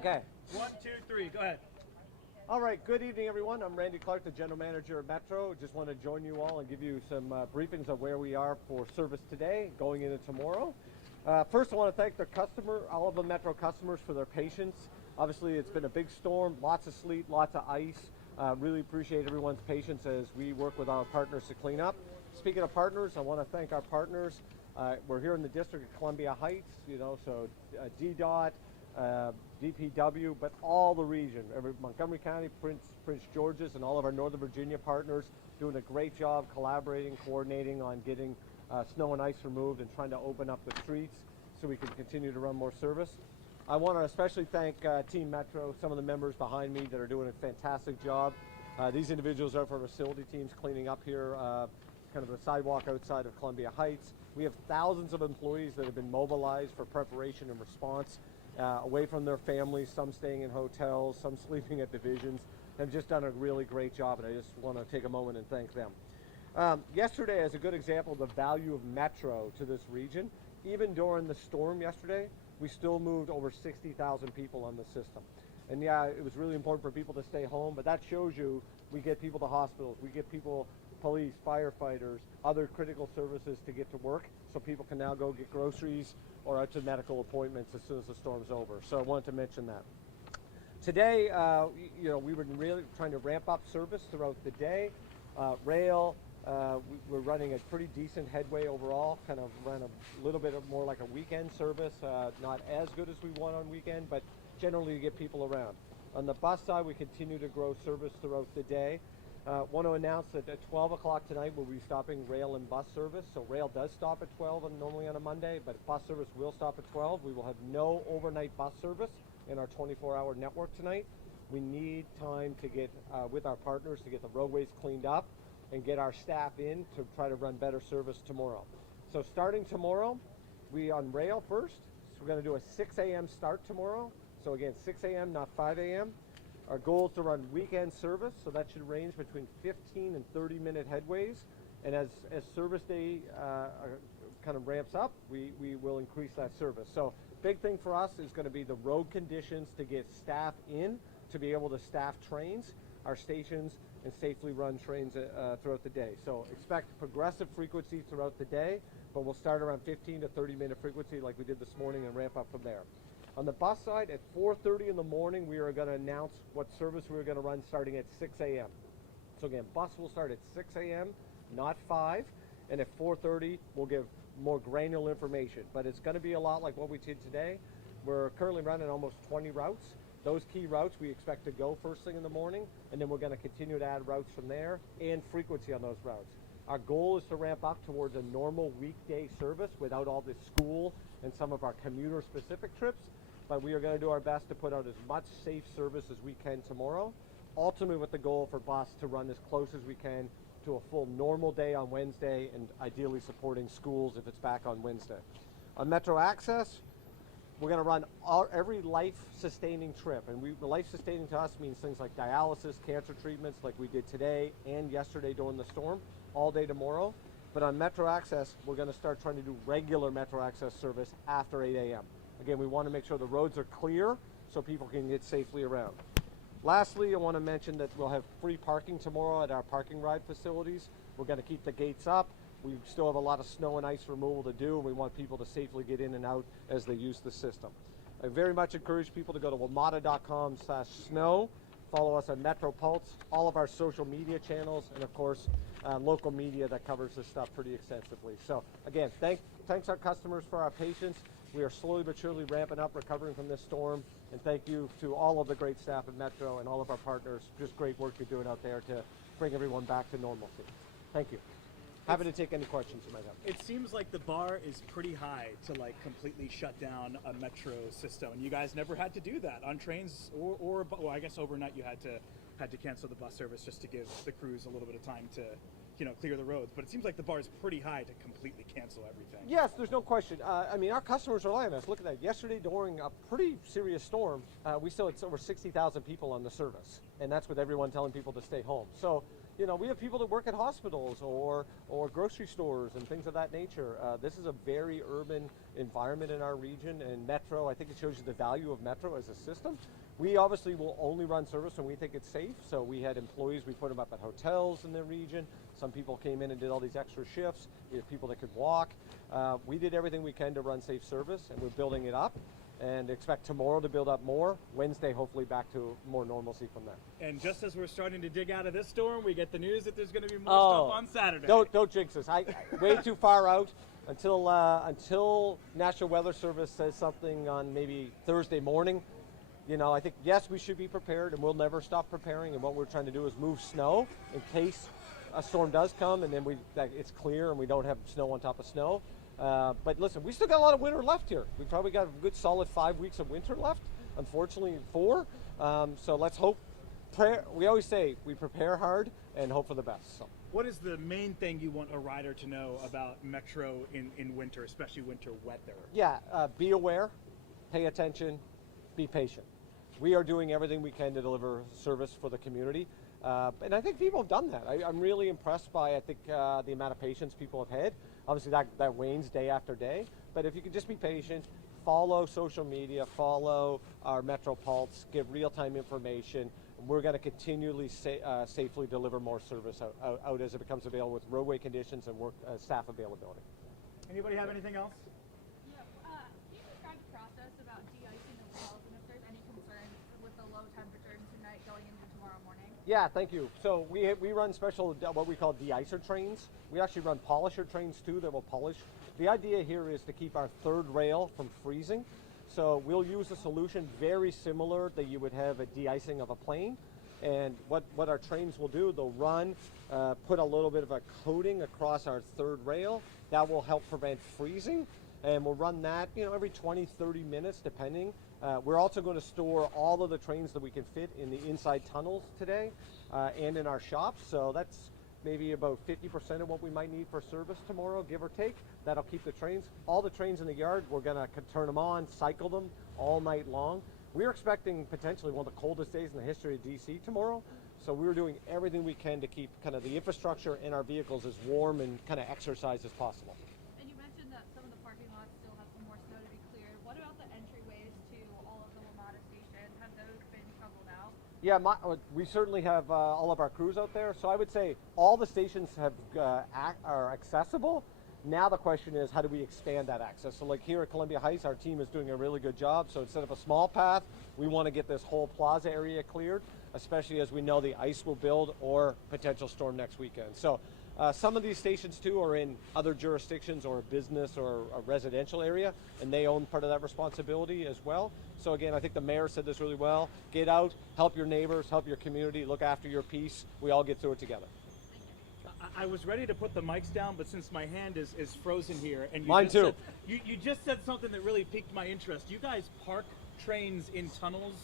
Okay. 1, 2, 3, go ahead. All right, good evening, everyone. I'm Randy Clarke, the General Manager of Metro. Just want to join you all and give you some briefings of where we are for service today, going into tomorrow. First, I want to thank all of the Metro customers for their patience. Obviously, it's been a big storm, lots of sleet, lots of ice. Really appreciate everyone's patience as we work with our partners to clean up. Speaking of partners, I want to thank our partners. We're here in the District of Columbia Heights, so DDOT, DPW, but all the region, Montgomery County, Prince George's, and all of our Northern Virginia partners doing a great job collaborating, coordinating on getting snow and ice removed and trying to open up the streets so we can continue to run more service. I want to especially thank Team Metro, some of the members behind me that are doing a fantastic job. These individuals are from facility teams cleaning up here, kind of the sidewalk outside of Columbia Heights. We have thousands of employees that have been mobilized for preparation and response. Away from their families, some staying in hotels, some sleeping at divisions, have just done a really great job, and I just want to take a moment and thank them. Yesterday is a good example of the value of Metro to this region. Even during the storm yesterday, we still moved over 60,000 people on the system. And yeah, it was really important for people to stay home, but that shows you we get people to hospitals, we get people, police, firefighters, other critical services to get to work so people can now go get groceries or out to medical appointments as soon as the storm's over. So I wanted to mention that. Today, we were really trying to ramp up service throughout the day. Rail, we're running a pretty decent headway overall, kind of run a little bit more like a weekend service, not as good as we want on weekend, but generally to get people around. On the bus side, we continue to grow service throughout the day. Want to announce that at 12 o'clock tonight we'll be stopping rail and bus service. So rail does stop at 12 normally on a Monday, but bus service will stop at 12. We will have no overnight bus service in our 24-hour network tonight. We need time to get with our partners to get the roadways cleaned up and get our staff in to try to run better service tomorrow. So starting tomorrow, we on rail first. So we're going to do a 6 a.m. start tomorrow. So again, 6 a.m., not 5 a.m. Our goal is to run weekend service, so that should range between 15 and 30-minute headways. And as service day kind of ramps up, we will increase that service. So big thing for us is going to be the road conditions to get staff in to be able to staff trains, our stations, and safely run trains throughout the day. So expect progressive frequency throughout the day, but we'll start around 15 to 30-minute frequency like we did this morning and ramp up from there. On the bus side, at 4:30 in the morning, we are going to announce what service we're going to run starting at 6 a.m. So again, bus will start at 6 a.m., not 5, and at 4:30, we'll give more granular information. But it's going to be a lot like what we did today. We're currently running almost 20 routes. Those key routes we expect to go first thing in the morning, and then we're going to continue to add routes from there and frequency on those routes. Our goal is to ramp up towards a normal weekday service without all this school and some of our commuter-specific trips, but we are going to do our best to put out as much safe service as we can tomorrow, ultimately with the goal for bus to run as close as we can to a full normal day on Wednesday and ideally supporting schools if it's back on Wednesday. On Metro Access, we're going to run every life-sustaining trip, and life-sustaining to us means things like dialysis, cancer treatments like we did today and yesterday during the storm, all day tomorrow. But on Metro Access, we're going to start trying to do regular Metro Access service after 8 a.m. Again, we want to make sure the roads are clear so people can get safely around. Lastly, I want to mention that we'll have free parking tomorrow at our parking ride facilities. We're going to keep the gates up. We still have a lot of snow and ice removal to do, and we want people to safely get in and out as they use the system. I very much encourage people to go to WMATA.com/snow, follow us on Metro Pulse, all of our social media channels, and of course, local media that covers this stuff pretty extensively. So again, thanks our customers for our patience. We are slowly but surely ramping up, recovering from this storm, and thank you to all of the great staff at Metro and all of our partners. Just great work you're doing out there to bring everyone back to normalcy. Thank you. Happy to take any questions you might have. It seems like the bar is pretty high to like completely shut down a metro system, and you guys never had to do that on trains or well, I guess overnight you had to cancel the bus service just to give the crews a little bit of time to clear the roads. But it seems like the bar is pretty high to completely cancel everything. Yes, there's no question. I mean, our customers rely on us. Look at that. Yesterday, during a pretty serious storm, we still had over 60,000 people on the service, and that's with everyone telling people to stay home. So you know, we have people that work at hospitals or grocery stores and things of that nature. This is a very urban environment in our region, and Metro, I think it shows you the value of Metro as a system. We obviously will only run service when we think it's safe, so we had employees, we put them up at hotels in the region. Some people came in and did all these extra shifts. We have people that could walk. We did everything we can to run safe service, and we're building it up, and expect tomorrow to build up more. Wednesday, hopefully back to more normalcy from there. And just as we're starting to dig out of this storm, we get the news that there's going to be more stuff on Saturday. Don't jinx us. Way too far out until National Weather Service says something on maybe Thursday morning. You know, I think, yes, we should be prepared, and we'll never stop preparing, and what we're trying to do is move snow in case a storm does come, and then it's clear and we don't have snow on top of snow. But listen, we still got a lot of winter left here. We probably got a good solid 5 weeks of winter left, unfortunately 4. So let's hope, we always say we prepare hard and hope for the best. So. What is the main thing you want a rider to know about Metro in winter, especially winter weather? Yeah, be aware, pay attention, be patient. We are doing everything we can to deliver service for the community. And I think people have done that. I'm really impressed by, I think, the amount of patience people have had. Obviously that wanes day after day, but if you could just be patient, follow social media, follow our Metro Pulse, give real-time information. We're going to continually safely deliver more service out as it becomes available with roadway conditions and staff availability. Anybody have anything else? Yeah, can you describe the process about de-icing the rails and if there's any concerns with the low temperatures tonight going into tomorrow morning? Yeah, thank you. So we run special, what we call de-icer trains. We actually run polisher trains too that will polish. The idea here is to keep our third rail from freezing. So we'll use a solution very similar that you would have a de-icing of a plane. And what our trains will do, they'll run, put a little bit of a coating across our third rail. That will help prevent freezing. And we'll run that, you know, every 20, 30 minutes, depending. We're also going to store all of the trains that we can fit in the inside tunnels today and in our shops. So that's maybe about 50% of what we might need for service tomorrow, give or take. That'll keep the trains. All the trains in the yard, we're going to turn them on, cycle them all night long. We're expecting potentially one of the coldest days in the history of DC tomorrow. So we're doing everything we can to keep kind of the infrastructure in our vehicles as warm and kind of exercise as possible. And you mentioned that some of the parking lots still have some more snow to be cleared. What about the entryways to all of the Lamada stations? Have those been shoveled out? Yeah, we certainly have all of our crews out there. So I would say all the stations are accessible. Now the question is, how do we expand that access? So like here at Columbia Heights, our team is doing a really good job. So instead of a small path, we want to get this whole plaza area cleared, especially as we know the ice will build or potential storm next weekend. So some of these stations too are in other jurisdictions or a business or a residential area, and they own part of that responsibility as well. So again, I think the mayor said this really well. Get out, help your neighbors, help your community, look after your piece. We all get through it together. I was ready to put the mics down, but since my hand is frozen here, and Mine too. You just said something that really piqued my interest. You guys park trains in tunnels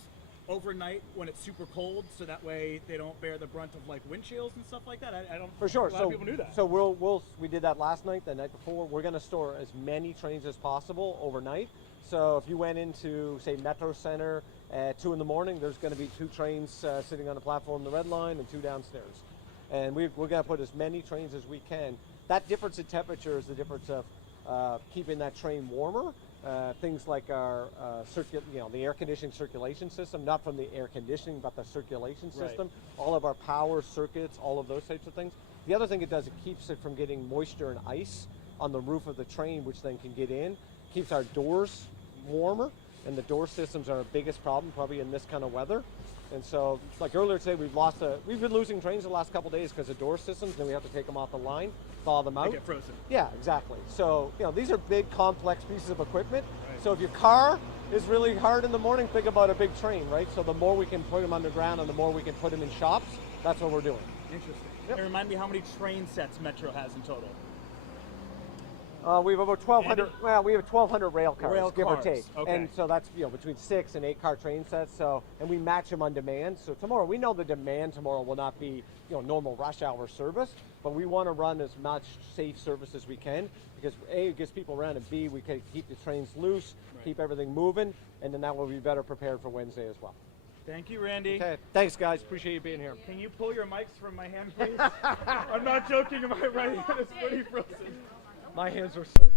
overnight when it's super cold, so that way they don't bear the brunt of like wind chills and stuff like that. I don't. For sure. A lot of people knew that. So we did that last night, the night before. We're going to store as many trains as possible overnight. So if you went into, say, Metro Center at 2 in the morning, there's going to be 2 trains sitting on the platform, the red line, and 2 downstairs. And we're going to put as many trains as we can. That difference in temperature is the difference of keeping that train warmer. Things like our the air conditioning circulation system, not from the air conditioning, but the circulation system. Right. All of our power circuits, all of those types of things. The other thing it does, it keeps it from getting moisture and ice on the roof of the train, which then can get in. Keeps our doors warmer, and the door systems are our biggest problem probably in this kind of weather. And so, like earlier today, we've been losing trains the last couple days because of door systems. Then we have to take them off the line, thaw them out. They get frozen. Yeah, exactly. So, these are big, complex pieces of equipment. Right. So if your car is really hard in the morning, think about a big train, right? So the more we can put them underground and the more we can put them in shops, that's what we're doing. Interesting. Yep. And remind me how many train sets Metro has in total. We have about 1,200. Well, we have 1,200 rail cars, give or take. Okay. And so that's between 6 and 8 car train sets. So, and we match them on demand. So tomorrow, we know the demand tomorrow will not be normal rush hour service, but we want to run as much safe service as we can because A, it gets people around, and B, we can keep the trains loose, keep everything moving, and then that will be better prepared for Wednesday as well. Thank you, Randy. Okay, thanks guys. Appreciate you being here. Can you pull your mics from my hand, please? I'm not joking. My right hand is pretty frozen. My hands are so